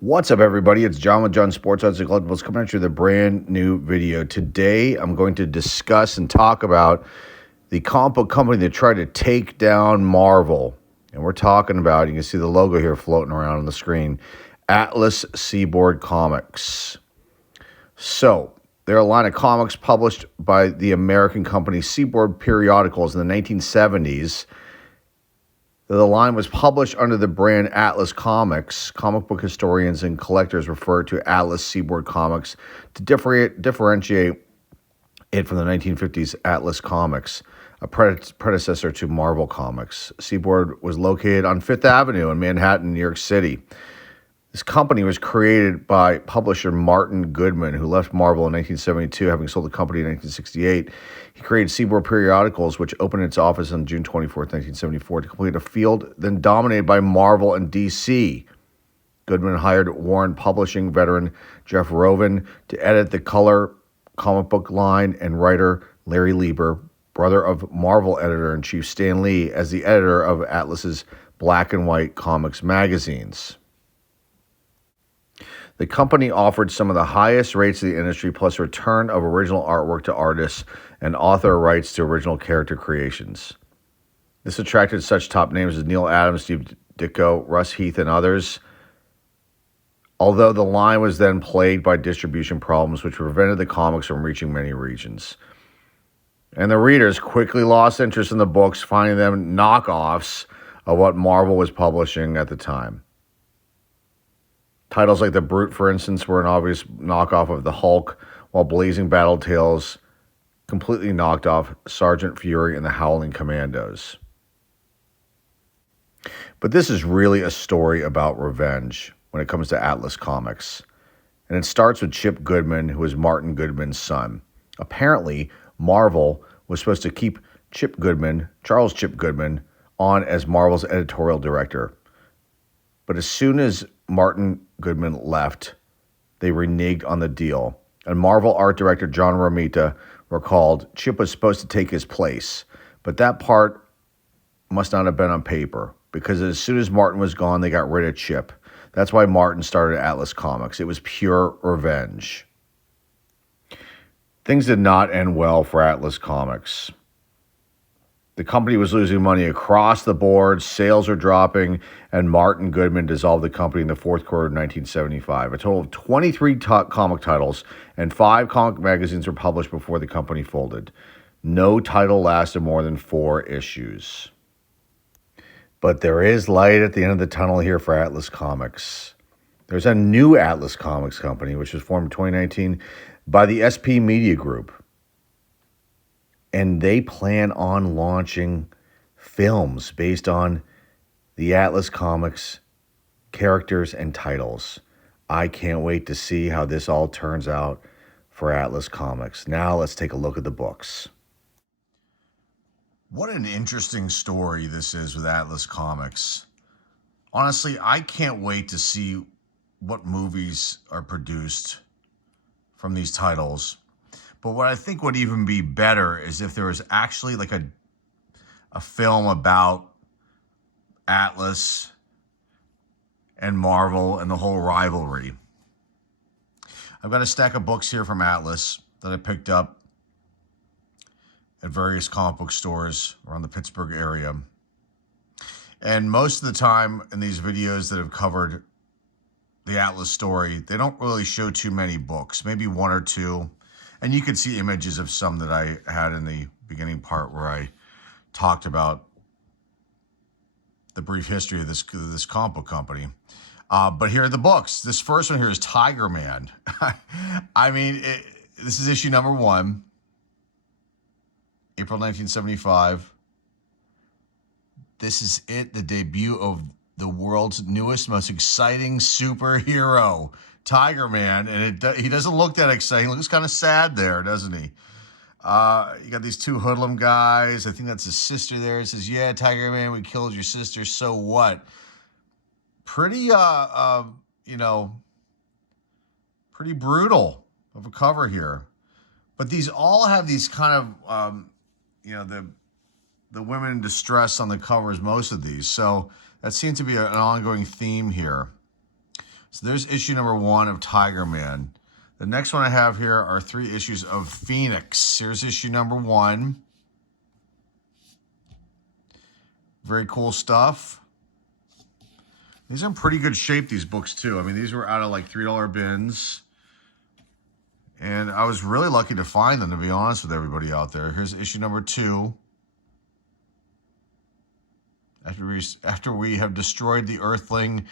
What's up, everybody? It's John with John Sports Odds and Collectibles coming at you with a brand new video. Today, I'm going to discuss and talk about the comic book company that tried to take down Marvel. And we're talking about, you can see the logo here floating around on the screen, Atlas Seaboard Comics. So, they're a line of comics published by the American company Seaboard Periodicals in the 1970s. The line was published under the brand Atlas Comics. Comic book historians and collectors refer to Atlas Seaboard Comics to differentiate it from the 1950s Atlas Comics, a predecessor to Marvel Comics. Seaboard was located on Fifth Avenue in Manhattan, New York City. This company was created by publisher Martin Goodman, who left Marvel in 1972, having sold the company in 1968. He created Seaboard Periodicals, which opened its office on June 24, 1974, to complete a field then dominated by Marvel and DC. Goodman hired Warren Publishing veteran Jeff Rovin to edit the color comic book line and writer Larry Lieber, brother of Marvel editor-in-chief Stan Lee, as the editor of Atlas's black and white comics magazines. The company offered some of the highest rates of the industry, plus a return of original artwork to artists and author rights to original character creations. This attracted such top names as Neil Adams, Steve Ditko, Russ Heath, and others, although the line was then plagued by distribution problems which prevented the comics from reaching many regions. And the readers quickly lost interest in the books, finding them knockoffs of what Marvel was publishing at the time. Titles like The Brute, for instance, were an obvious knockoff of The Hulk, while Blazing Battle Tales completely knocked off Sergeant Fury and the Howling Commandos. But this is really a story about revenge when it comes to Atlas Comics. And it starts with Chip Goodman, who is Martin Goodman's son. Apparently, Marvel was supposed to keep Charles Chip Goodman, on as Marvel's editorial director. But as soon as Martin Goodman left, they reneged on the deal. And Marvel art director John Romita recalled Chip was supposed to take his place, but that part must not have been on paper, because as soon as Martin was gone, they got rid of Chip. That's why Martin started Atlas Comics. It was pure revenge. Things did not end well for Atlas Comics. The company was losing money across the board, sales are dropping, and Martin Goodman dissolved the company in the fourth quarter of 1975. A total of 23 comic titles and 5 comic magazines were published before the company folded. No title lasted more than 4 issues. But there is light at the end of the tunnel here for Atlas Comics. There's a new Atlas Comics company, which was formed in 2019 by the SP Media Group. And they plan on launching films based on the Atlas Comics characters and titles. I can't wait to see how this all turns out for Atlas Comics. Now let's take a look at the books. What an interesting story this is with Atlas Comics. Honestly, I can't wait to see what movies are produced from these titles. But what I think would even be better is if there was actually like a film about Atlas and Marvel and the whole rivalry. I've got a stack of books here from Atlas that I picked up at various comic book stores around the Pittsburgh area. And most of the time in these videos that have covered the Atlas story, they don't really show too many books, maybe 1 or 2. And you can see images of some that I had in the beginning part where I talked about the brief history of this comic book company. But here are the books. This first one here is Tiger Man. I mean, this is issue number 1, April 1975. This is it, the debut of the world's newest, most exciting superhero, Tiger Man, and he doesn't look that exciting. He looks kind of sad there, doesn't he? You got these 2 hoodlum guys. I think that's his sister there. It says, "Yeah, Tiger Man, we killed your sister. So what?" Pretty, pretty brutal of a cover here. But these all have these kind of, the women in distress on the covers, most of these. So that seems to be an ongoing theme here. So there's issue number 1 of Tiger Man. The next one I have here are 3 issues of Phoenix. Here's issue number 1. Very cool stuff. These are in pretty good shape, these books, too. I mean, these were out of like $3 bins. And I was really lucky to find them, to be honest with everybody out there. Here's issue number 2. After we have destroyed the Earthling,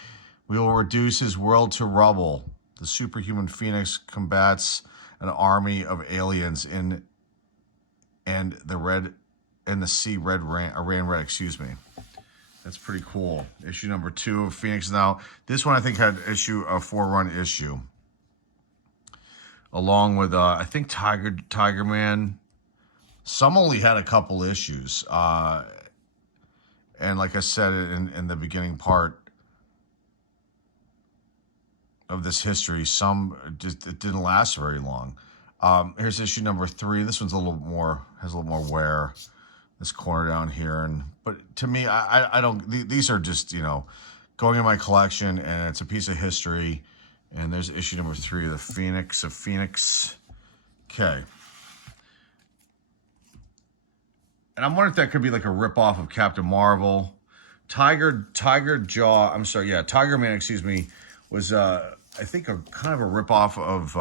we will reduce his world to rubble. The superhuman Phoenix combats an army of aliens in the sea ran red, excuse me. That's pretty cool. Issue number 2 of Phoenix. Now, this one I think had a 4-run issue. Along with, I think Tiger Man. Some only had a couple issues. And like I said in the beginning part of this history, some it didn't last very long. Here's issue number 3. This one's has a little more wear. This corner down here, but to me, I don't. These are just going in my collection, and it's a piece of history. And there's issue number 3 of the Phoenix. Okay. And I'm wondering if that could be like a ripoff of Captain Marvel. Tiger Man, excuse me, was I think a kind of a ripoff of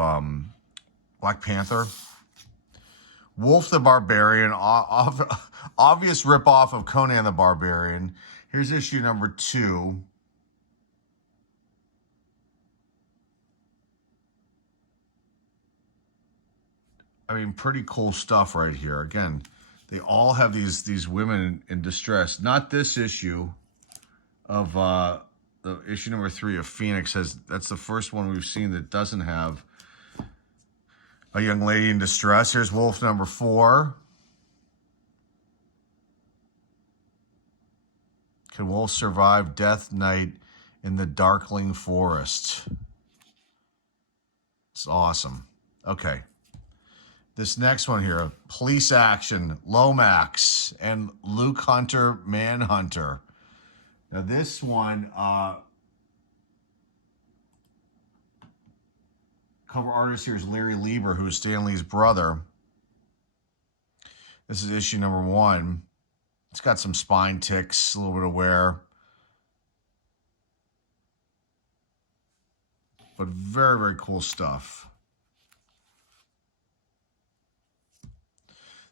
Black Panther. Wolf the Barbarian, obvious ripoff of Conan the Barbarian. Here's issue number 2. I mean, pretty cool stuff right here. Again, they all have these women in distress. Not this issue of the issue number 3 of Phoenix. That's the first one we've seen that doesn't have a young lady in distress. Here's Wolf number 4. Can wolves survive death night in the darkling forest? It's awesome. Okay. This next one here, Police Action, Lomax, and Luke Hunter, Manhunter. Now this one, cover artist here is Larry Lieber, who is Stan Lee's brother. This is issue number 1. It's got some spine ticks, a little bit of wear. But very, very cool stuff.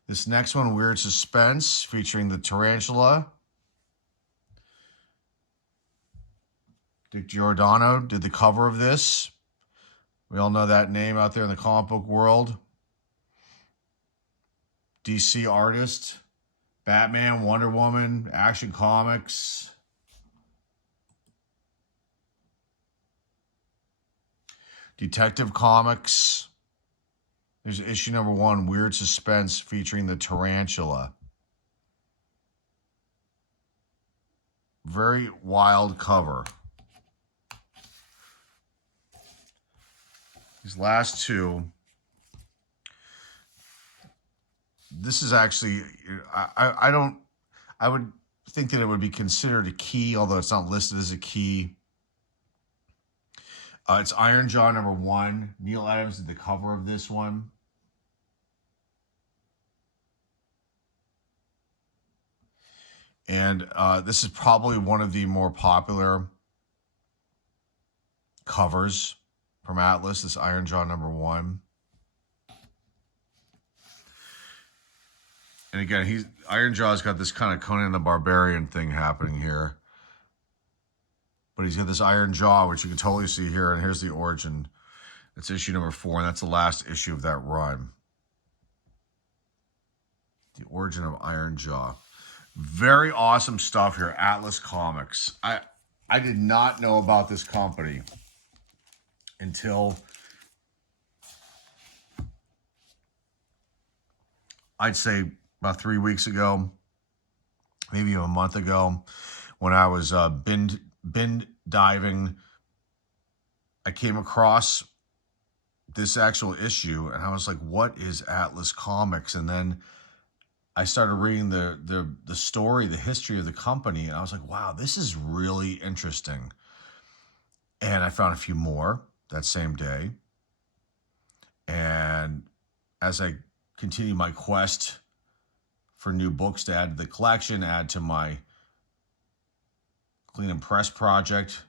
This next one, Weird Suspense, featuring the Tarantula. Dick Giordano did the cover of this. We all know that name out there in the comic book world. DC artist. Batman, Wonder Woman, Action Comics. Detective Comics. There's issue number 1, Weird Suspense, featuring the Tarantula. Very wild cover. These last 2. This is actually, I would think that it would be considered a key, although it's not listed as a key. It's Iron Jaw number 1. Neil Adams did the cover of this one. And this is probably one of the more popular covers from Atlas, this Iron Jaw number 1. And again, Iron Jaw's got this kind of Conan the Barbarian thing happening here. But he's got this Iron Jaw, which you can totally see here. And here's the origin. It's issue number 4, and that's the last issue of that run. The origin of Iron Jaw. Very awesome stuff here, Atlas Comics. I did not know about this company until I'd say about 3 weeks ago, maybe a month ago, when I was bin diving. I came across this actual issue, and I was like, what is Atlas Comics? And then I started reading the story, the history of the company, and I was like, wow, this is really interesting. And I found a few more that same day. And as I continue my quest for new books to add to the collection, add to my clean and press project,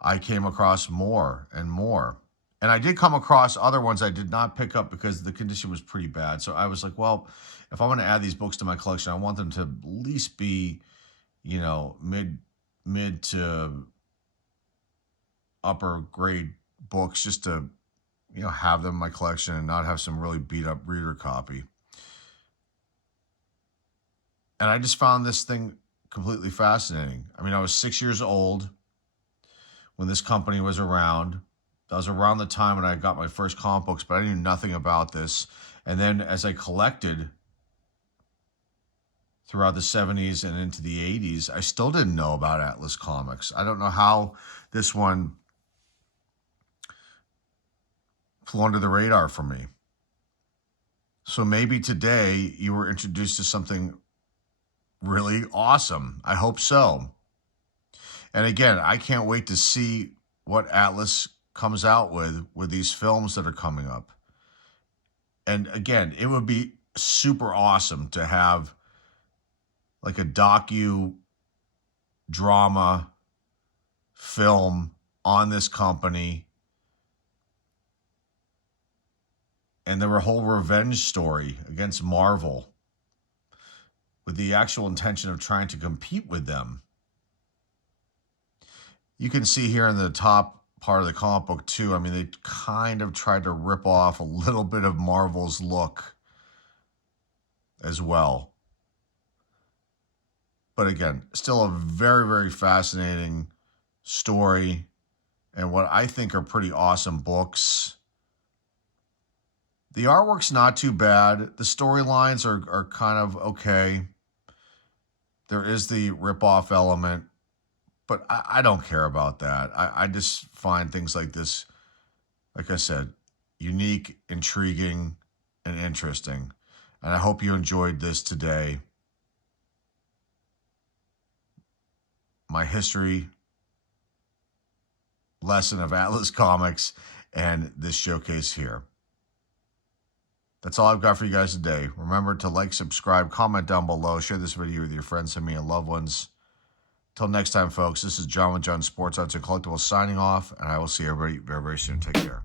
I came across more and more. And I did come across other ones I did not pick up because the condition was pretty bad. So I was like, well, if I'm going to add these books to my collection, I want them to at least be, mid to upper grade books, just to, have them in my collection and not have some really beat up reader copy. And I just found this thing completely fascinating. I mean, I was 6 years old when this company was around. That was around the time when I got my first comic books, but I knew nothing about this. And then as I collected throughout the 70s and into the 80s, I still didn't know about Atlas Comics. I don't know how this one flew under the radar for me. So maybe today you were introduced to something really awesome. I hope so. And again, I can't wait to see what Atlas comes out with these films that are coming up. And again, it would be super awesome to have like a docu drama film on this company and their whole revenge story against Marvel with the actual intention of trying to compete with them. You can see here in the top part of the comic book too, I mean, they kind of tried to rip off a little bit of Marvel's look as well. But again, still a very, very fascinating story and what I think are pretty awesome books. The artwork's not too bad. The storylines are kind of okay. There is the rip-off element, but I don't care about that. I just find things like this, like I said, unique, intriguing, and interesting. And I hope you enjoyed this today. My history lesson of Atlas Comics and this showcase here. That's all I've got for you guys today. Remember to like, subscribe, comment down below, share this video with your friends, family, and loved ones. Till next time, folks, this is John with John Sports Arts and Collectibles signing off, and I will see everybody very, very soon. Take care.